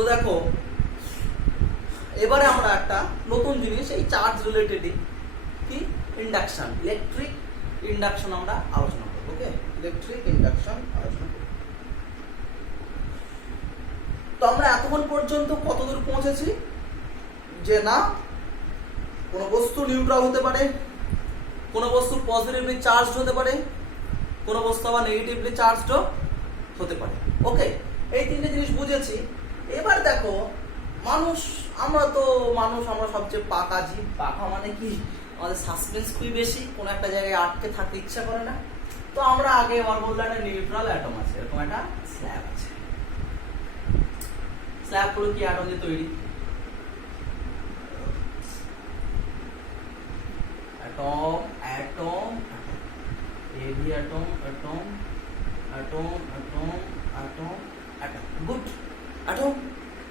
তো দেখো এবারে আমরা একটা নতুন জিনিস এই চার্জ রিলেটেডই কি ইন্ডাকশন, ইলেকট্রিক ইন্ডাকশন আমরা আলোচনা করব। ওকে, ইলেকট্রিক ইন্ডাকশন আলোচনা করব। তো আমরা এতক্ষণ পর্যন্ত কতদূর পৌঁছেছি যে না কোনো বস্তু নিউট্রাল হতে পারে, কোনো বস্তু পজিটিভলি চার্জড হতে পারে, কোনো বস্তু আবার নেগেটিভলি চার্জড হতে পারে। ওকে, এই তিনটে জিনিস বুঝেছি। এবার দেখো আমরা সবচেয়ে পাকা জীব। পাকা মানে কি, আমাদের সাসপেন্স খুবই বেশি, কোনো একটা জায়গায় আটকে থাকতে ইচ্ছা করে না। তো আমরা আগে এবার বললাম একটা নিউট্রাল অ্যাটম আছে, এরকম একটা স্ল্যাব আছে। স্ল্যাব পুরো কি অ্যাটম দিয়ে তৈরি? অ্যাটম অ্যাটম এবি atom atom atom atom atom atom. Good. Atom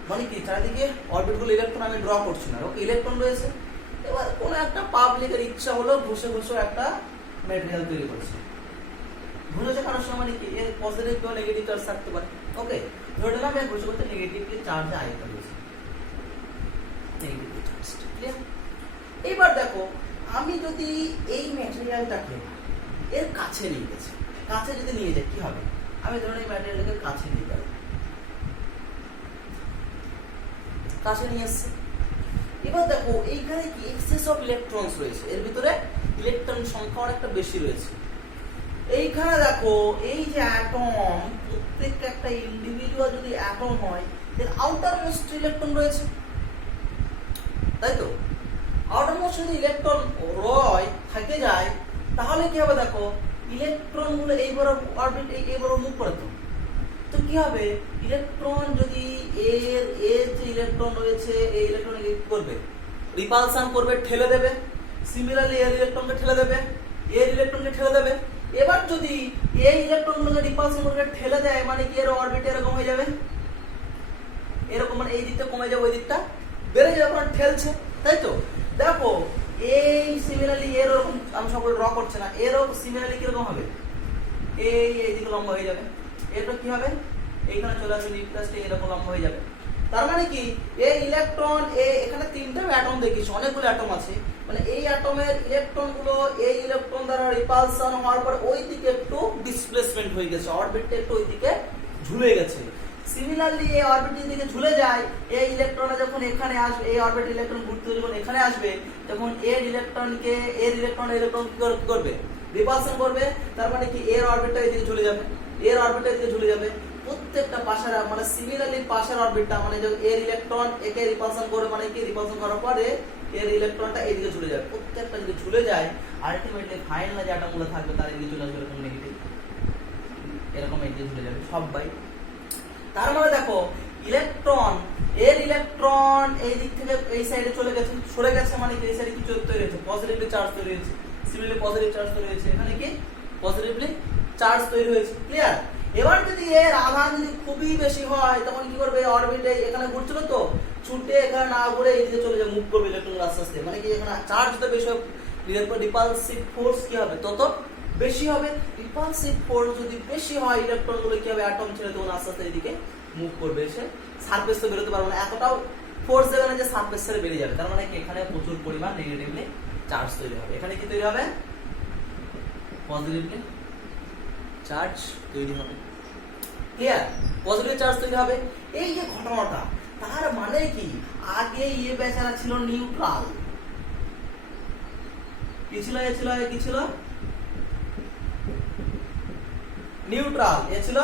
মানে কি, চারিদিকে অরবিটগুলো ইলেকট্রন আমি ড্র করছি না। ওকে, ইলেকট্রন রয়েছে। এবার কোনো একটা পাবলিকের ইচ্ছা হলো ঘষে একটা ম্যাটেরিয়াল তৈরি করেছে। ঘষে কারোর সময় মানে কি, এর পজিটিভ বা নেগেটিভ চার্জ থাকতে পারে। ওকে, ধরে নিলাম আমি ঘষে করতে নেগেটিভলি চার্জে আয়িত হয়েছে, নেগেটিভলি চার্জ। ক্লিয়ার? এবার দেখো আমি যদি এই ম্যাটেরিয়ালটাকে এর কাছে নিয়ে গেছি, কাছে যদি নিয়ে যাই কি হবে? আমি ধরুন এই ম্যাটেরিয়ালটাকে কাছে নিয়ে গেলাম, কাছে নিয়ে এসছে। এবার দেখো এইখানে কি এক্সেস অফ ইলেকট্রনস রয়েছে, এর ভিতরে ইলেকট্রন সংখ্যা অনেকটা বেশি রয়েছে। এইখানে দেখো এই যে অ্যাটম, প্রত্যেকটা একটা ইন্ডিভিজুয়াল যদি অ্যাটম হয়, এর আউটার মোস্ট ইলেকট্রন রয়েছে, তাই তো? আউটার মোস্ট যদি ইলেকট্রন থেকে যায়, তাহলে কি হবে? দেখো ইলেকট্রন গুলো এইবার অরবিট এইবার মুভ করে, তো কি হবে? ইলেকট্রন যদি এর যে ইলেকট্রন রয়েছে এই ইলেকট্রন কি করবে? রিপালশন করবে, ঠেলে দেবে। সিমিলারলি এর ইলেকট্রনকে ঠেলে দেবে, এর ইলেকট্রনকে ঠেলে দেবে। এবার যদি এই ইলেকট্রনগুলোকে রিপালশন করে ঠেলে দেয়, মানে কি এর অরবিট এরকম হয়ে যাবে, এরকম, মানে এই দিকটা কমে যাবে, ওই দিকটা বেড়ে যাবে, কারণ ঠেলছে, তাই তো? দেখো এই সিমিলারলি এর ওরকম, আমি সকল ড্র করছি না, এরও সিমিলারলি কিরকম হবে? এই দিকে লম্বা হয়ে যাবে। এরপর কি হবে? এইখানে চলে আসবে নিউক্লিয়াসটা এরকম লম্বা হয়ে যাবে। তার মানে কি, এই ইলেকট্রন এখানে তিনটা অ্যাটম দেখিস, অনেকগুলো অ্যাটম আছে, মানে এই অ্যাটমের ইলেকট্রন গুলো এই ইলেকট্রন দ্বারা রিপালশন হওয়ার পর ওই দিকে একটু ডিসপ্লেসমেন্ট হয়ে গেছে, অরবিটটা একটু ওই দিকে ঝুলে গেছে। সিমিলারলি এই অরবিটের দিকে ঝুলে যায়, এই ইলেকট্রনটা যখন এখানে আসবে, এই অরবিট ইলেকট্রন ঘুরতে যখন এখানে আসবে, তখন এর ইলেকট্রন কি করবে? রিপালশন করবে। তার মানে কি, এর অরবিটটা এদিকে ঝুলে যাবে, এর অরবিটটা এদিকে ঝুলে যাবে। প্রত্যেকটা পাশের, মানে সিমিলারলি পাশের অরবিটটা, মানে এর ইলেকট্রন একে রিপালশন করে, মানে কি রিপালশন করার পরে এর ইলেকট্রনটা এদিকে ঝুলে যাবে। প্রত্যেকটা যদি ঝুলে যায়, আলটিমেটলি ফাইনাল যে অ্যাটমগুলো থাকবে তার এদিকে চলে আসবে এরকম নেগেটিভ, এরকম এদিকে ঝুলে যাবে সবাই। তার মানে দেখো এর ইলেকট্রন এই দিক থেকে এই সাইডে চলে গেছে, সরে গেছে, মানে কি এই সাইডে কি তৈরি হয়েছে? পজিটিভলি চার্জ তৈরি হয়েছে। সিমিলারলি পজিটিভ চার্জ তৈরি হয়েছে, এখানে কি পজিটিভলি চার্জ তৈরি হয়েছে। ক্লিয়ার? এবার যদি এর আধান যদি খুবই বেশি হয়, তখন কি করবে? অরবিটে এখানে ঘুরছিল তো, ছুটে এখানে না ঘুরে এই দিকে চলে যাবে, মুভ করবে ইলেকট্রন আস্তে আস্তে। মানে কি এখানে চার্জ তো বেশি হবে, রিপালসিভ ফোর্স কি হবে? তত বেশি হবে। রিপালসিভ ফোর্স যদি বেশি হয়, ইলেকট্রন গুলো কি হবে? অ্যাটম ছেড়ে তখন আস্তে আস্তে এদিকে মুভ করবে, এসে সারফেস তো বেরোতে পারবে না, এতটাও ফোর্স দেবে না যে সারফেস ছেড়ে বেরিয়ে যাবে। তার মানে কি, এখানে প্রচুর পরিমাণ নেগেটিভলি চার্জ তৈরি হবে। এখানে কি তৈরি হবে? পজিটিভলি চার্জ তৈরি হবে। ক্লিয়ার? পজিটিভ চার্জ তৈরি হবে। এই যে ঘটনাটা, তার মানে কি, আগে ইয়ে বেচারা ছিল নিউট্রাল, কি ছিল? কি ছিল? নিউট্রাল। এ ছিল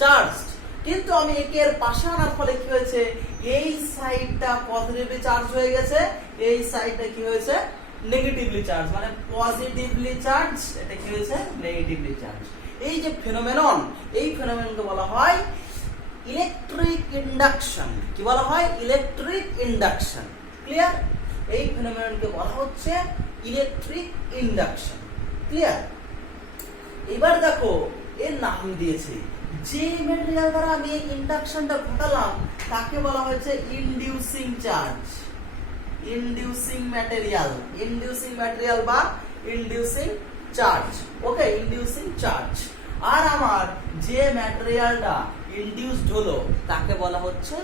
চার্জড। কিন্তু আমি একের পাশে আনার ফলে কি হয়েছে? এই সাইডটা পজিটিভলি চার্জ হয়ে গেছে, এই সাইডটা কি হয়েছে? নেগেটিভলি চার্জ, মানে পজিটিভলি চার্জ, এটা কি হয়েছে? Negatively charge. এই যে ফেনোমেনন, এই ফেনোমেননকে বলা হয় ইলেকট্রিক ইন্ডাকশন। কি বলা হয়? Electric induction. ক্লিয়ার? এই ফেনোমেননকে বলা হচ্ছে ইলেকট্রিক ইন্ডাকশন। ক্লিয়ার? এবার দেখো এর নাম দিয়েছে, যে ম্যাটেরিয়াল দ্বারা আমি এই ইন্ডাকশনটা ঘটালাম তাকে বলা হয়েছে ইনডিউসিং চার্জ। ইনডিউসিং ম্যাটেরিয়াল বা ইনডিউসিং চার্জ। ওকে, ইনডিউসিং চার্জ। আর আমার যে ম্যাটেরিয়ালটা ইনডিউসড হলো তাকে বলা হচ্ছে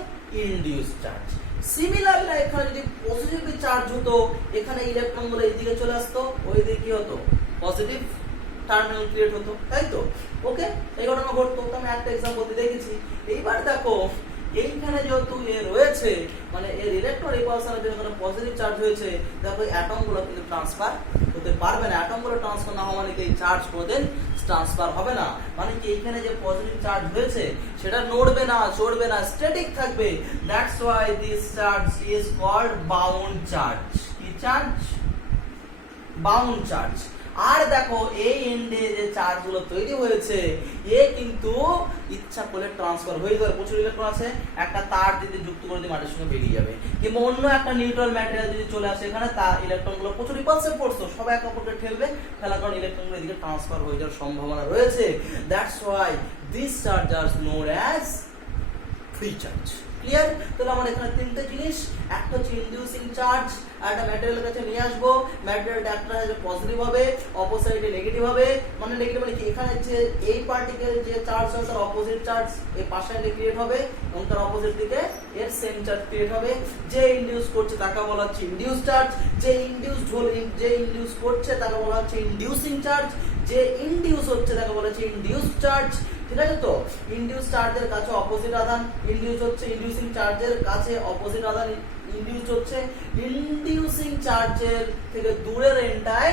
ইনডিউস চার্জ। সিমিলারলি এখানে যদি পজিটিভ চার্জ হতো, এখানে ইলেকট্রন গুলো এইদিকে চলে আসতো, ওই দিকে কি হতো, পজিটিভ টার্মিনাল ক্রিয়েট হতো, তাই তো? ওকে, এই ঘটনা ঘটতো। আমি একটা এক্সাম্পল দিয়ে দেখেছি। এইবার দেখো এইখানে যেহেতু এ রয়েছে, মানে এর ইলেকট্রন রিপালশনের জন্য কোনো পজিটিভ চার্জ হয়েছে, দেখো অ্যাটম গুলো কিন্তু ট্রান্সফার হতে পারবে না। অ্যাটম গুলো ট্রান্সফার না হওয়া মানে কি এই চার্জ কোনোদিন ট্রান্সফার হবে না। মানে কি এইখানে যে পজিটিভ চার্জ হয়েছে সেটা নড়বে না, চড়বে না, স্ট্যাটিক থাকবে। That's why this charge is called bound charge. কি চার্জ? Bound charge. আর দেখো এই এন্ডে যে চার্জ গুলো তৈরি হয়েছে এ কিন্তু ইচ্ছা করলে ট্রান্সফার হয়ে যাবে। প্রচুর ইলেকট্রন আছে, একটা তার যদি যুক্ত করে দিয়ে মাটির সঙ্গে বেরিয়ে যাবে, কিংবা অন্য একটা নিউট্রাল ম্যাটেরিয়াল যদি চলে আসে এখানে, তা ইলেকট্রন গুলো প্রচুর রিপালসিভ ফোর্স, সব এক অপরকে ঠেলবে, ফেলার কারণে ইলেকট্রন গুলো এদিকে ট্রান্সফার হয়ে যাওয়ার সম্ভাবনা রয়েছে। That's why this charge are known as free charge. Clear? তাহলে আমার এখানে তিনটে জিনিস, একটা হচ্ছে ইনডিউসিং চার্জ, একটা ম্যাটেরিয়ালের কাছে নিয়ে আসবো, ম্যাটেরিয়ালটা একটা পজিটিভ হবে, অপর সাইডে নেগেটিভ হবে। মানে নেগেটিভ মানে কি, এখানে যে এই পার্টিকেল যে চার্জ হয় তার অপোজিট চার্জ এই পাশে ক্রিয়েট হবে এবং তার অপোজিট দিকে এর সেম চার্জ ক্রিয়েট হবে। যে ইনডিউস করছে তাকে বলা হচ্ছে ইনডিউস চার্জ, যে ইনডিউস করছে তাকে বলা হচ্ছে ইনডিউসিং চার্জ, যে ইনডিউস হচ্ছে তাকে বলা হচ্ছে ইনডিউস চার্জ। ঠিক আছে তো? ইনডিউস চার্জের কাছে অপোজিট আধান, ইনডিউস হচ্ছে ইনডিউসিং চার্জের কাছে অপোজিট আধান, ইনডিউস হচ্ছে ইনডিউসিং চার্জের থেকে দূরের এন্ডটাই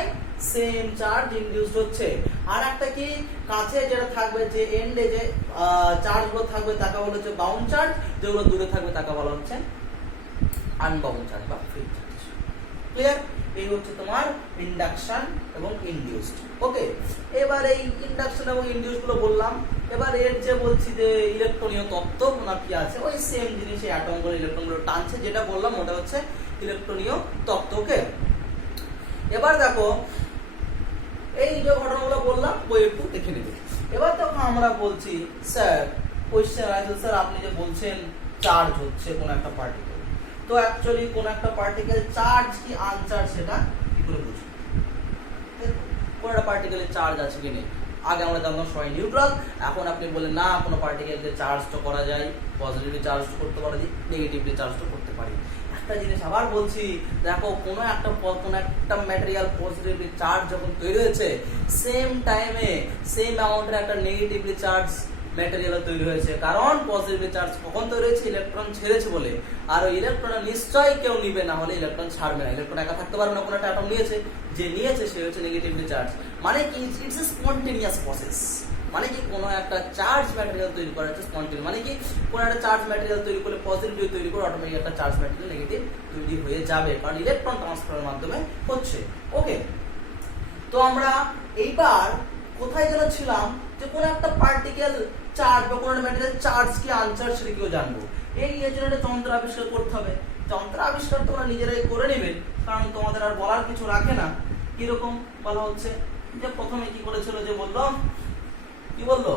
সেম চার্জ ইনডিউসড হচ্ছে। আর একটা কি, কাছে যেটা থাকবে, যে এন্ডে যে চার্জগুলো থাকবে তাকে বলা হচ্ছে বাউন্ড চার্জ, যেগুলো দূরে থাকবে তাকে বলা হচ্ছে আনবাউন্ড চার্জ বা ফ্রি চার্জ। ক্লিয়ার? এই হচ্ছে তোমার ইন্ডাকশন এবং ইনডিউসড। ওকে, এবার এই ইন্ডাকশন এবং ইনডিউসড গুলো বললাম। এবার এর যে বলছি যে ইলেকট্রনীয় তত্ত্ব না কি আছে, ওই সেম জিনিস, এই অ্যাটম গুলো ইলেকট্রন গুলো টানছে, যেটা বললাম ওটা হচ্ছে ইলেকট্রনীয় তত্ত্ব। ওকে, এবার দেখো এই যে ঘটনাগুলো বললাম বই একটু দেখে নেবে। এবার তখন আমরা বলছি স্যার, কোশ্চেন আছে স্যার, আপনি যে বলছেন চার্জ হচ্ছে কোন একটা পার্টিকেল, তো অ্যাকচুয়ালি কোন একটা পার্টিকেল চার্জ কি আনচার্জ সেটা কি করে বুঝবো? কোন একটা পার্টিকেলের চার্জ আছে কি নেই। আগে আমরা জানতাম সবাই নিউট্রাল, এখন আপনি বলেন না, কোনো পার্টিকেলকে চার্জ তো করা যায়, পজিটিভলি চার্জ করতে পারি, নেগেটিভলি চার্জ তো করতে পারি। একটা জিনিস আবার বলছি, দেখো কোনো একটা ম্যাটেরিয়াল পজিটিভলি চার্জ যখন তৈরি হয়েছে, সেম টাইমে সেম অ্যামাউন্টের একটা নেগেটিভলি চার্জ ম্যাটেরিয়াল তৈরি হয়েছে। কারণ পজিটিভলি চার্জ কখন তৈরি হয়েছে? ইলেকট্রন ছেড়েছে বলে। আর ওই ইলেকট্রন নিশ্চয়ই কেউ নিবে না, হলে ইলেকট্রন ছাড়বে না। ইলেকট্রন একা থাকতে পারবে না, কোনো একটা অ্যাটম নিয়েছে, যে নিয়েছে সে হচ্ছে নেগেটিভলি চার্জ। মানে কি, ইটস এ স্পন্টেনিয়াস প্রসেস। মানে কি, কোনো একটা চার্জ ম্যাটেরিয়াল তৈরি করা হচ্ছে স্পন্টেনিয়াস। মানে কি, কোনো একটা চার্জ ম্যাটেরিয়াল তৈরি করলে পজিটিভ তৈরি করে অটোমেটিক একটা চার্জ ম্যাটেরিয়াল নেগেটিভ তৈরি হয়ে যাবে, কারণ ইলেকট্রন ট্রান্সফারের মাধ্যমে হচ্ছে। ওকে, তো আমরা এইবার কোথায় যেন ছিলাম, যে কোনো একটা পার্টিকেল চার্জ বা কোনো একটা ম্যাটেরিয়াল চার্জ কি আনচার্জ সেটা কেউ জানবো। এই জন্য একটা যন্ত্র আবিষ্কার করতে হবে। যন্ত্র আবিষ্কার তোমরা নিজেরাই করে নেবে, কারণ তোমাদের আর বলার কিছু রাখে না। কিরকম বলা হচ্ছে, যে প্রথমে কি করেছিল, যে বললো কি বললো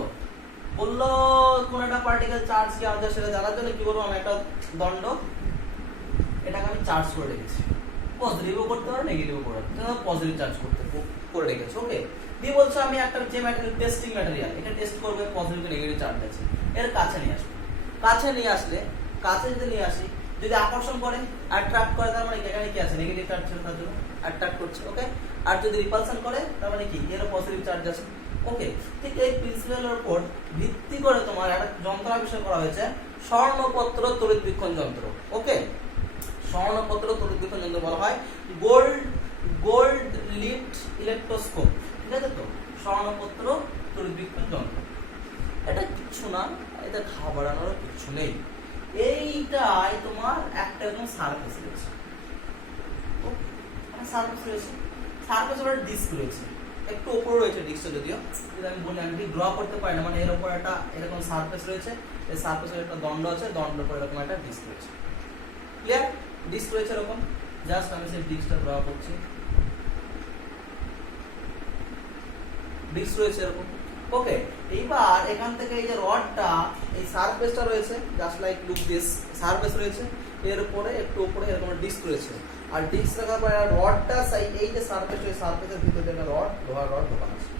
কোন একটা পার্টিকেল চার্জ কি আনচার্জ সেটা জানার জন্য কি বলবো, আমি একটা দণ্ড, এটাকে আমি চার্জ করে রেখেছি। পজিটিভও করতে পারো, নেগেটিভও করতে পারো, পজিটিভ চার্জ করে রেখেছি। ওকে, দিয়ে বলছো আমি একটা যে ম্যাটেরিয়াল টেস্টিং ম্যাটেরিয়াল, এটা টেস্ট করবে পজিটিভ নেগেটিভ চার্জ আছে, এর কাছে নিয়ে আসবে। কাছে যদি নিয়ে আসি, যদি আকর্ষণ করে, অ্যাট্রাক্ট করে, তার মানে এখানে কি আছে, নেগেটিভ চার্জ ছিল, তার জন্য অ্যাট্রাক্ট করছে। ওকে, আর যদি রিপালশন করে, তার মানে কি, এর পজিটিভ চার্জ আছে। ওকে, ঠিক এই প্রিন্সিপালের উপর ভিত্তি করে তোমার একটা যন্ত্র আবিষ্কার করা হয়েছে, স্বর্ণপত্র তড়িৎবীক্ষণ যন্ত্র। ওকে, স্বর্ণপত্র তড়িৎবীক্ষণ যন্ত্র বলা হয় গোল্ড লিড ইলেকট্রোস্কোপ। ঠিক আছে তো? স্বর্ণপত্র তড়িৎবীক্ষণ যন্ত্র, এটা কিচ্ছু না, এটা ঘাবড়ানোর কিছু নেই। এইটাই তোমার একটা এরকম সারফেস রয়েছে, সারফেস ডিস্ক রয়েছে, একটু উপরে রয়েছে ডিস্কটা, যদিও যদি আমি বলি, আমি ড্র করতে পারি না, মানে এর উপর একটা এরকম সারফেস রয়েছে, এই সারফেসের একটা দণ্ড আছে, দণ্ডের উপর এরকম একটা ডিস্ক রয়েছে। ক্লিয়ার? ডিস্ক রয়েছে এরকম, জাস্ট আমি সেই ডিস্কটা ড্র করছি। ডিস্ক রয়েছে এরকম। ওকে, এইবার এখান থেকে এই যে রডটা, এই সারফেসটা রয়েছে, just like look this, surface রয়েছে, এর উপরে একটু উপরে এরকম ডিস্ক রয়েছে। আর ডিস্ক রাখার পরে রডটা এই যে সারফেস, ওই সারফেসের ভিতরে একটা রড, লোহার রড ঢোকানো আছে।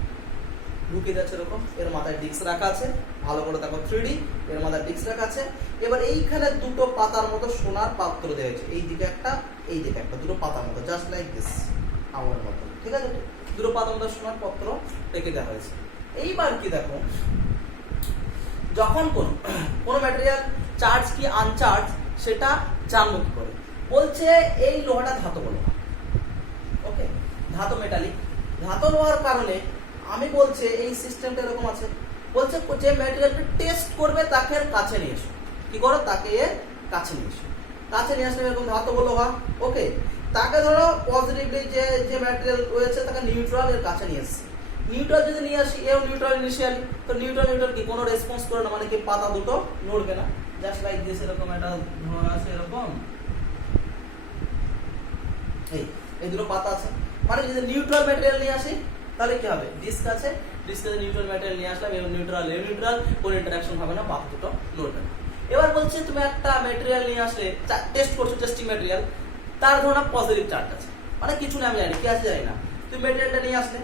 ঢুকিয়ে যাচ্ছে এরকম, এর মাথায় ডিস্ক রাখা আছে, ভালো করে দেখো 3D, এর মাথায় ডিস্ক রাখা আছে। এবার এইখানে দুটো পাতার মতো সোনার পাত্র দেওয়া হয়েছে, এই দিকে একটা এই দিকে একটা, দুটো পাতার মতো, জাস্ট লাইক দিস, আমার মতো, ঠিক আছে? দুটো পাতার মতো সোনার পাত্র রেখে দেওয়া হয়েছে। এইবার কি দেখো, যখন কোনো ম্যাটেরিয়াল চার্জ কি আনচার্জ সেটা জানবো কি করে? বলছে এই লোহাটা ধাতব লোহা, ওকে, ধাতব মেটালিক, ধাতব হওয়ার কারণে আমি বলছে এই সিস্টেমটা এরকম আছে, বলছে যে ম্যাটেরিয়ালটা টেস্ট করবে তাকে এর কাছে নিয়ে এসো, কি করো, তাকে এর কাছে নিয়ে এসো, কাছে নিয়ে আসলে এরকম ধাতব লোহা, ওকে, তাকে ধরো পজিটিভলি যে ম্যাটেরিয়াল রয়েছে তাকে নিউট্রাল এর কাছে নিয়ে এসছে, নিউট্রাল যদি নিয়ে আসি, এও নিউট্রাল ইনিশিয়ালি, তো নিউট্রাল কি কোনো রেসপন্স করে না, মানে কি পাতা দুটো নড়বে না, জাস্ট লাইক দিস, এরকম একটা ধোঁয়া আছে এরকম, এই দুটো পাতা আছে, মানে যদি নিউট্রাল ম্যাটেরিয়াল নিয়ে আসি তাহলে কি হবে, ডিস্ক আছে, ডিস্কে নিউট্রাল ম্যাটেরিয়াল নিয়ে আসলাম, এও নিউট্রাল, কোনো ইন্টারঅ্যাকশন হবে না, পাতা দুটো নড়বে না। এবার বলছে তুমি একটা ম্যাটেরিয়াল নিয়ে আসলে, টেস্ট করছো, টেস্টিং ম্যাটেরিয়াল, তার ধরো না পজিটিভ চার্জ আছে, মানে কিছু না আমি জানি কি আছে জানি না, তুমি ম্যাটেরিয়ালটা নিয়ে আসলে,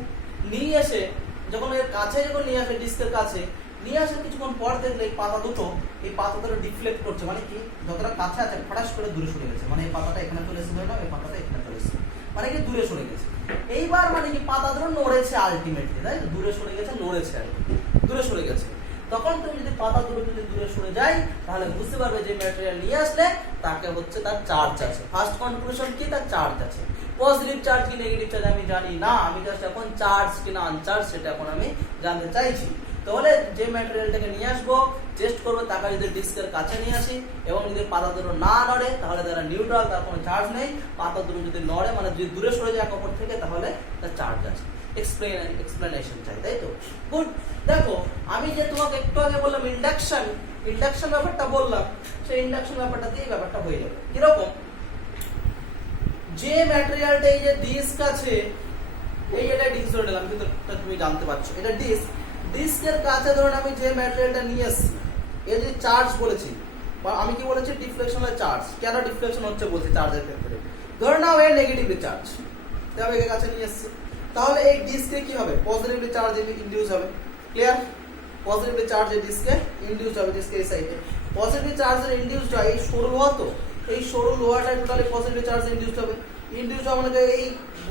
নিয়ে এসে যখন এর কাছে যখন নিয়ে আসে, ডিস্কের কাছে নিয়ে আসে, কিছুক্ষণ পর দেখলে এই পাতা দুটো, এই পাতা দুটো ডিফ্লেক্ট করছে, মানে কি যতটা কাছে আছে ফটাস করে দূরে সরে গেছে, মানে এই পাতাটা এখানে চলে এসে না, এই পাতাটা এখানে চলে এসেছে, মানে কি দূরে সরে গেছে। এইবার মানে কি পাতা দুটো নড়েছে আলটিমেটলি, তাই দূরে সরে গেছে, নড়েছে আর দূরে সরে গেছে। তখন তুমি যদি পাতা দুটো যদি দূরে সরে যায় তাহলে বুঝতে পারবে যে ম্যাটেরিয়াল নিয়ে আসলে তাকে হচ্ছে তার চার্জ আছে। ফার্স্ট কনক্লুশন কি, তার চার্জ আছে। পজিটিভ চার্জ কি নেগেটিভ চার্জ আমি জানি না, আমি জাস্ট এখন চার্জ কি না আনচার্জ সেটা এখন আমি জানতে চাইছি। তাহলে যে ম্যাটেরিয়ালটাকে নিয়ে আসবো, টেস্ট করবো, তাকে যদি ডিস্কের কাছে নিয়ে আসি এবং যদি পাতা দুটো না নড়ে তাহলে তারা নিউট্রাল, তার কোনো চার্জ নেই। পাতা দুটো যদি নড়ে, মানে যদি দূরে সরে যায় অপর থেকে, তাহলে তার চার্জ আছে। এক্সপ্লেনেশন চাই, তাই তো? গুড। দেখো আমি যে তোমাকে একটু আগে বললাম ইন্ডাকশন ব্যাপারটা বললাম, সেই ইন্ডাকশন ব্যাপারটা দিয়ে ব্যাপারটা হয়ে যাবে। কিরকম, যে ম্যাটেরিয়ালটা এই যে ডিস্ক আছে, এই এটা ডিস্ক ধরে নিলাম, কিন্তু তুমি জানতে পারছো এটা ডিস্ক, ডিস্কের কাছে ধরুন আমি যে ম্যাটেরিয়ালটা নিয়ে এসেছি, এর যদি চার্জ বলেছি, বা আমি কি বলেছি ডিফ্লেকশনের চার্জ, কেন ডিফ্লেকশন হচ্ছে বলছি চার্জের ক্ষেত্রে, ধরে নাও এর নেগেটিভলি চার্জ, আমি এর কাছে নিয়ে এসেছি, তাহলে এই ডিস্কে কি হবে, পজিটিভলি চার্জ ইনডিউস হবে। ক্লিয়ার? পজিটিভলি চার্জ এই ডিস্কে ইনডিউস হবে, ডিস্কে এই সাইডে পজিটিভ চার্জের ইনডিউস হয়। এই সরু লোহা, তো এই সরু লোহাটা টোটালি পজিটিভ চার্জ ইনডিউস হবে। ইনডিউস হবে মানে এই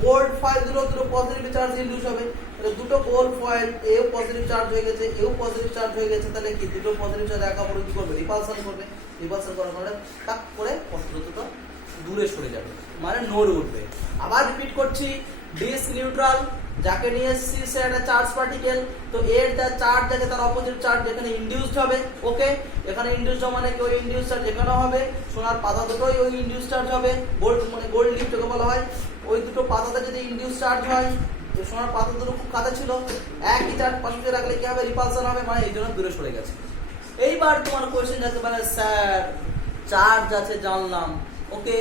গোল্ড ফয়েল দুটো পজিটিভ চার্জ ইনডিউস হবে। তাহলে দুটো গোল্ড ফয়েল, এও পজিটিভ চার্জ হয়ে গেছে, এও পজিটিভ চার্জ হয়ে গেছে, তাহলে কি দুটো পজিটিভ চার্জ একা পরে কি করবে, রিপালশন করবে। রিপালশন করার কারণে টাক করে পত্র দুটো দূরে সরে যাবে, মানে নড়ে উঠবে। আবার রিপিট করছি, ডিস্ক নিউট্রাল, যাকে নিয়ে এসেছি সে একটা চার্জ পার্টিকেল, তো এর যা চার্জ আছে তার অপোজিট চার্জ এখানে ইনডিউসড হবে। ওকে, এখানে ইনডিউসড মানে কি ওই ইনডিউস চার্জ এখানেও হবে, সোনার পাতা দুটোই ওই ইনডিউস চার্জ হবে, গোল্ড মানে গোল্ড লিফ যাকে বলা হয়, ওই দুটো পাতাতে যদি ইনডিউস চার্জ হয়, সোনার পাতা দুটো খুব কাছে ছিল, একই চার্জ পাশে রাখলে কি হবে, রিপালশন হবে, মানে এই জন্য দূরে সরে গেছে। এইবার তোমার কোয়েশ্চেন যেতে পারে, স্যার চার্জ আছে জানলাম, ওকে,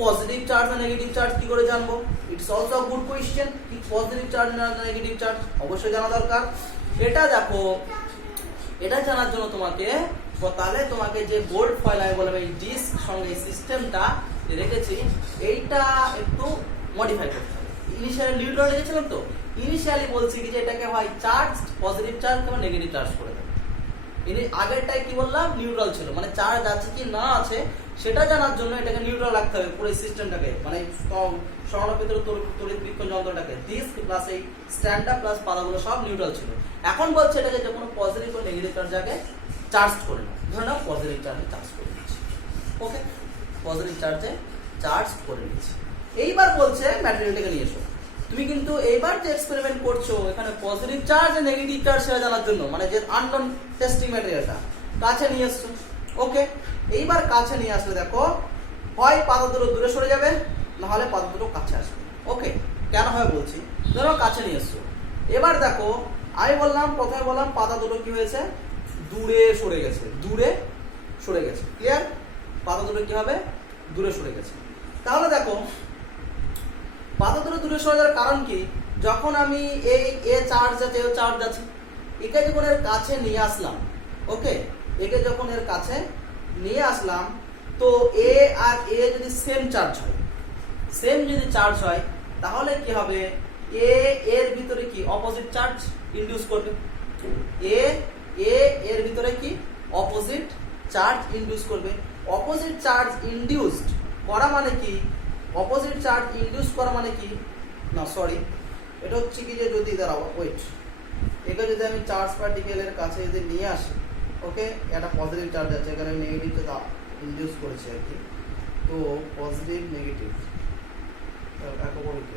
পজিটিভ চার্জ আর নেগেটিভ চার্জ কি করে জানবো? It's also a good question. কি পজিটিভ চার্জ না নেগেটিভ চার্জ অবশ্যই জানা দরকার। এটা দেখো, এটা জানার জন্য তোমাকে তাহলে তোমাকে যে গোল্ড ফয়েল আমি বললাম, এই ডিস্ক সঙ্গে এই সিস্টেমটা রেখেছি, এইটা একটু মডিফাই করতে হবে। ইনিশিয়ালি নিউট্রাল রেখেছিলাম, তো ইনিশিয়ালি বলছি কি যে এটাকে হয় চার্জ, পজিটিভ চার্জ কিংবা নেগেটিভ চার্জ করে দেবে। আগেরটাই কি বললাম, নিউট্রাল ছিল, মানে চার্জ আছে কি না আছে সেটা জানার জন্য এটাকে নিউট্রাল রাখতে হবে, পুরো সিস্টেমটাকে, মানে স্বর্ণক্ষেত্র তড়িৎ বীক্ষণ যন্ত্রটাকে, ডিস্ক প্লাস এই স্ট্যান্ডটা প্লাস পাতাগুলো সব নিউট্রাল ছিল। এখন বলছে এটাকে যে কোনো পজিটিভ ও নেগেটিভ চার্জকে চার্জ করে নাও, ধরে নাও পজিটিভ চার্জে চার্জ করে নিচ্ছি। ওকে, পজিটিভ চার্জে চার্জ করে নিচ্ছি। এইবার বলছে ম্যাটেরিয়ালটাকে নিয়ে এসো। তুমি কিন্তু এইবার যে এক্সপেরিমেন্ট করছো এখানে পজিটিভ চার্জ আর নেগেটিভ চার্জ সেটা জানার জন্য, মানে যে আননোন টেস্টিং ম্যাটেরিয়ালটা কাছে নিয়ে এসছো। ওকে, এইবার কাছে নিয়ে আসলে দেখো, হয় পাতা দুটো দূরে সরে যাবে, না হলে পাতা দুটো কাছে আসবে। ওকে, কেন হয় বলছি, ধরো কাছে নিয়ে এসছো। এবার দেখো আমি বললাম, প্রথমে বললাম পাতা দুটো কি হয়েছে, দূরে সরে গেছে, দূরে সরে গেছে। ক্লিয়ার? পাতা দুটো কি হবে, দূরে সরে গেছে। তাহলে দেখো পাতা দুটো দূরে সরে যাওয়ার কারণ কি, যখন আমি এই এ চার্জ আছে, ও চার্জ আছে, একে যখন এর কাছে নিয়ে আসলাম, ওকে, একে যখন এর কাছে নিয়ে আসলাম, তো এ আর এ যদি সেম চার্জ হয়, সেম যদি চার্জ হয়, তাহলে কি হবে, এ এর ভিতরে কি অপোজিট চার্জ, ইনডিউস করবে। এ এ এর ভিতরে কি অপোজিট চার্জ ইনডিউস করবে। অপোজিট চার্জ ইনডিউসড করা মানে কি, অপোজিট চার্জ ইনডিউস করা মানে কি, না সরি এটা হচ্ছে কি যে যদি দাঁড়াও ওয়েট, একে যদি আমি চার্জ পার্টিকেলের কাছে যদি নিয়ে আসি, ওকে একটা পজিটিভ চার্জ আছে, এখানে নেগেটিভ ইনডিউস করেছে আর কি, তো পজিটিভ নেগেটিভ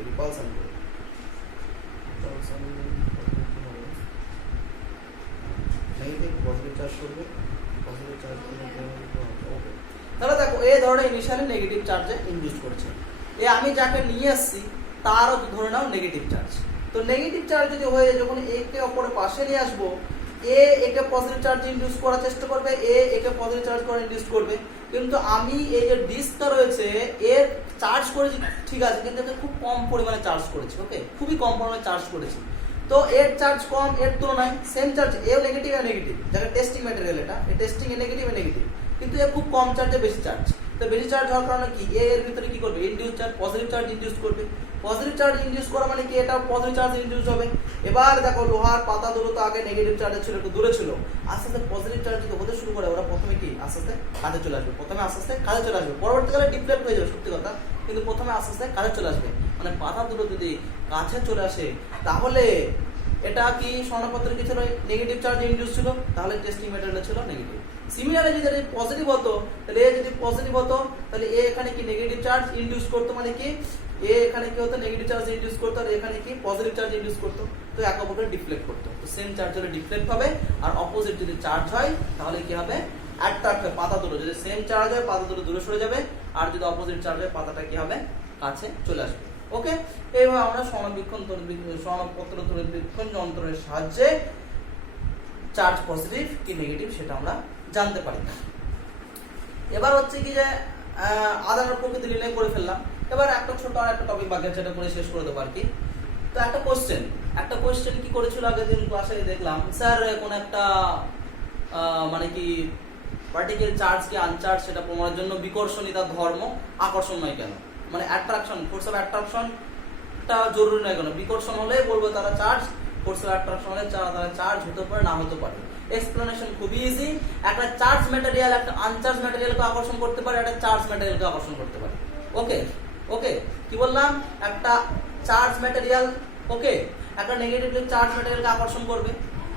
রিপালশন করে নেগেটিভ পজিটিভ চার্জ করবে, পজিটিভ চার্জ ওকে। তাহলে দেখো এই ধরনের ইনিশিয়ালি নেগেটিভ চার্জে ইনডিউস করেছে। এ আমি যাকে নিয়ে আসছি তারও ধরে নাও নেগেটিভ চার্জ। তো নেগেটিভ চার্জ যদি হয়ে যখন একে অপরের পাশে নিয়ে আসবো, এ একে পজিটিভ চার্জ ইনডিউস করার চেষ্টা করবে, এ একে পজিটিভ চার্জ করার ইনডিউস করবে, কিন্তু আমি এই যে ডিস্কটা রয়েছে এর চার্জ করেছি ঠিক আছে, কিন্তু এটা খুব কম পরিমাণে চার্জ করেছি, ওকে খুবই কম পরিমাণে চার্জ করেছি। তো এর চার্জ কম, এর তুলনায় সেম চার্জ, এও নেগেটিভ আর নেগেটিভ, যাকে টেস্টিং ম্যাটেরিয়াল এটা, এই টেস্টিং এ নেগেটিভ এ নেগেটিভ, কিন্তু এ খুব কম চার্জে বেশি চার্জ। তো বেশি চার্জ হওয়ার কারণে কি এর ভিতরে কি করবে, induce charge positive charge induce করবে। পজিটিভ চার্জ ইনডিউস করা মানে কি এটা পজিটিভ চার্জ ইনডিউস হবে। এবার দেখো লোহার পাতা দুটো তো আগে নেগেটিভ চার্জ ছিল, একটু দূরে ছিল, আস্তে আস্তে পজিটিভ চার্জ যদি হতে শুরু করে ওরা প্রথমে কি আস্তে আস্তে কাছে চলে আসবে, প্রথমে আস্তে আস্তে কাছে চলে আসবে, পরবর্তীকালে ডিফ্লেক্ট হয়ে যাবে সত্যি কথা, কিন্তু প্রথমে আস্তে আস্তে কাছে চলে আসবে। মানে পাতা দুটো যদি কাছে চলে আসে তাহলে এটা কি স্বর্ণপত্রের কিছু নেগেটিভ চার্জ ইনডিউস ছিল, তাহলে টেস্টিং ম্যাটেরিয়াল ছিল নেগেটিভ। সিমিলারলি যদি পজিটিভ হতো তাহলে এ যদি পজিটিভ হতো তাহলে এ এখানে কি নেগেটিভ চার্জ ইনডিউস করতো, মানে কি এ এখানে কি হতো নেগেটিভ চার্জ ইনডিউস করতো, আর এখানে কি পজিটিভ চার্জ ইনডিউস করতো, তো একে অপরকে ডিফ্লেক্ট করতো। তো সেম চার্জ হলে ডিফ্লেক্ট হবে, আর অপোজিট যদি চার্জ হয় তাহলে কি হবে অ্যাট্রাক্ট হবে। পাতা দুটো যদি সেম চার্জ হয় পাতা দুটো দূরে সরে যাবে, আর যদি অপোজিট চার্জ হয় পাতাটা কি হবে কাছে চলে আসবে। ওকে, এইভাবে আমরা স্বর্ণপত্র তড়িৎবীক্ষণ যন্ত্রের সাহায্যে চার্জ পজিটিভ কি নেগেটিভ সেটা আমরা জানতে পারি। এবার হচ্ছে কি যে আধানের প্রকৃতি নির্ণয় করে ফেললাম। এবার একটা ছোট আর একটা টপিক বাকি আছে, সেটা করে শেষ করে দেবো আর কি। তো একটা কোশ্চেন কি করেছিল আগের দিন ক্লাসে দেখলাম, স্যার কোন একটা মানে কি পার্টিকেল চার্জ কি আনচার্জ সেটা প্রমাণের জন্য বিকর্ষণই তার ধর্ম, আকর্ষণ নয় কেন, মানে অ্যাট্রাকশন, ফোর্স অফ অ্যাট্রাকশনটা জরুরি নয় কেন, বিকর্ষণ হলে বলবো তারা চার্জ, ফোর্স অফ অ্যাট্রাকশন হলে তারা চার্জ হতে পারে না হতে পারে। এক্সপ্লেনেশন খুবই ইজি, একটা চার্জ ম্যাটেরিয়াল একটা আনচার্জ ম্যাটেরিয়ালকে আকর্ষণ করতে পারে, একটা চার্জ ম্যাটেরিয়ালকে আকর্ষণ করতে পারে। ওকে ওকে কি বললাম, একটা চার্জ ম্যাটেরিয়াল ওকে একটা নেগেটিভলি চার্জ ম্যাটেরিয়ালকে আকর্ষণ করবে,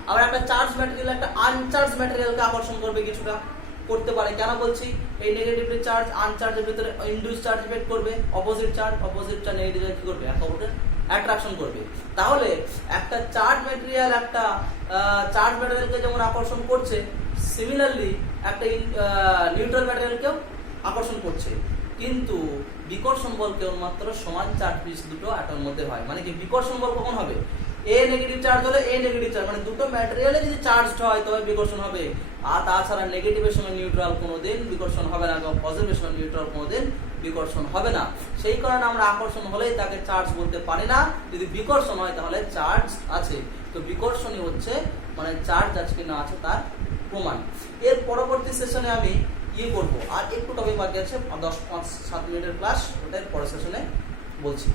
আবার একটা চার্জ ম্যাটেরিয়াল একটা আনচার্জ ম্যাটেরিয়ালকে আকর্ষণ করবে, কিছুটা করতে পারে। কেন বলছি, এই নেগেটিভলি চার্জ আনচার্জের ভিতরে ইনডিউস চার্জ ইফেক্ট করবে, অপোজিট চার্জ নেগেটিভ চার্জ কি করবে একে অপরকে অ্যাট্রাকশন করবে। তাহলে একটা চার্জ ম্যাটেরিয়াল একটা চার্জ ম্যাটেরিয়ালকে যেমন আকর্ষণ করছে, সিমিলারলি একটা নিউট্রাল ম্যাটেরিয়ালকেও আকর্ষণ করছে, কিন্তু বিকর্ষণ বল কেবলমাত্র সমান চার্জ পিস দুটো অ্যাটমের মধ্যে হয়। মানে কি বিকর্ষণ বল কখন হবে, এ নেগেটিভ চার্জ হলে এ নেগেটিভ চার্জ, মানে দুটো ম্যাটেরিয়ালে যদি চার্জড হয় তবে বিকর্ষণ হবে, আর তাছাড়া নেগেটিভের সঙ্গে নিউট্রাল কোনোদিন বিকর্ষণ হবে না, পজিটিভের সঙ্গে নিউট্রাল কোনোদিন বিকর্ষণ হবে না। সেই কারণে আমরা আকর্ষণ হলেই তাকে চার্জ বলতে পারি না, যদি বিকর্ষণ হয় তাহলে চার্জ আছে। তো বিকর্ষণই হচ্ছে মানে চার্জ আছে কি না আছে তার প্রমাণ। এর পরবর্তী সেশনে আমি করবো, আর একটু টপিক বাকি আছে 10-5-7 মিনিটের ক্লাস, ওটা পরের সেশনে বলছি।